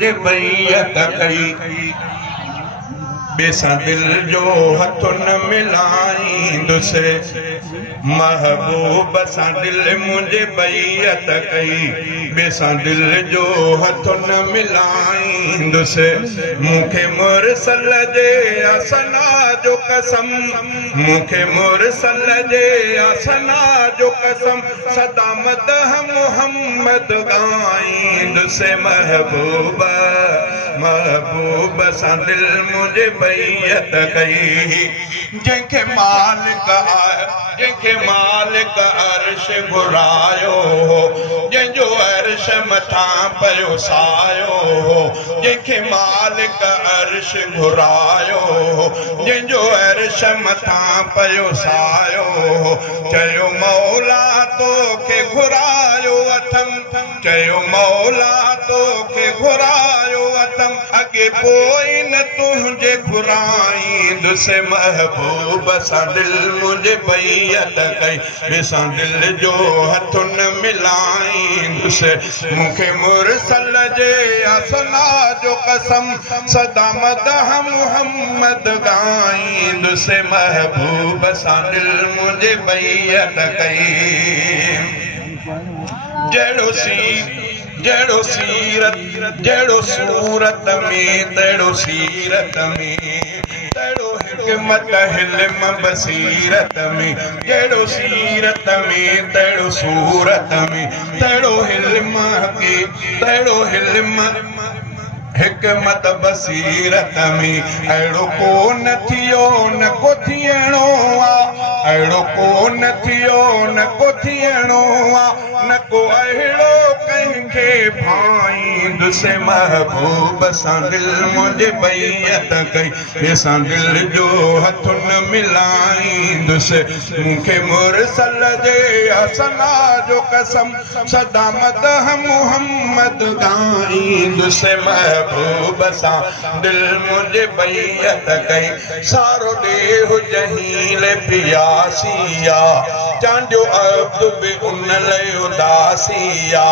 बैयत कई बेसा दिल जो हथ न मिलाईंदुसि महबूब सां दिल मुंहिंजे बैयत कई बेसा दिल जो हथ न मिलाईंदुसि मूंखे मुरसल जे असना जो कसम मूंखे मुरसल जे असना जो कसम सदा मदह मुहम्मद गाईंदुसि महबूब महबूब सां दिल मुंहिंजे बैयत कई जंहिंखे मालिक अर्श घुरायो हो जंहिंजो अर्श मथां पियो सायो हो जंहिंखे मालिक अर्श घुरायो हो जंहिंजो अर्श मथां पियो सायो हो चयो मौला तोखे घुरायो अथम चयो मौला तोखे घुरायो अथम अॻे पोइ न तुंहिंजे घुराईंदुसि महबूब सां दिल मुंहिंजे बैयत कई बेसां दिल जो हथ न मिलाईंदुसि मूंखे मुरसल जे असना जो कसम सदा मदह मुहम्मद गाईंदुसि महबूब सां दिल मुंहिंजे बैयत कई जहिड़ो सूरत में तहिड़ो सीरत में तहिड़ो हिकमत हिल्म बसीरत में जहिड़ो सीरत में तहिड़ो सूरत में तहिड़ो हिल्म के तहिड़ो हिल्म हिकमत बसीरत में अहिड़ो को न थियो न को थियणो आहे अहिड़ो को न थियो न को थियणो आहे न को अहिड़ो कंहिंखे भाईंदुसि महबूब सां दिल मुंहिंजे बैयत कई बेसां दिल जो हथ न मिलाईंदुसि मूंखे मुरसल जे असना जो कसम सदा मदह मुहम्मद गाईंदुसि महबूब सां दिल मुंहिंजे बैयत कई सारो ॾेहु जहील पियासिया चांडियो अब्दु बि उन लाइ उदासिया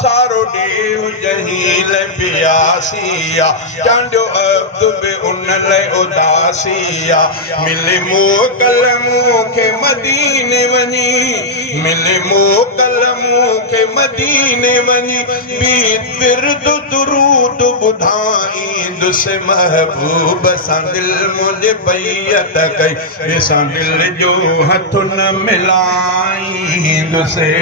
सारो ॾेहु जहील पियासिया चांडियो अब्दु बि उन लाइ उदासिया मिले मोकल मूंखे मदीने वञी मिले मोकल मूंखे मदीने वञी बि विर्द दुरूद ॿुधाईंदुसि महबूब सां दिल मुंहिंजे बैयत कई बेसां दिल जो हथ न मिलाईंदुसि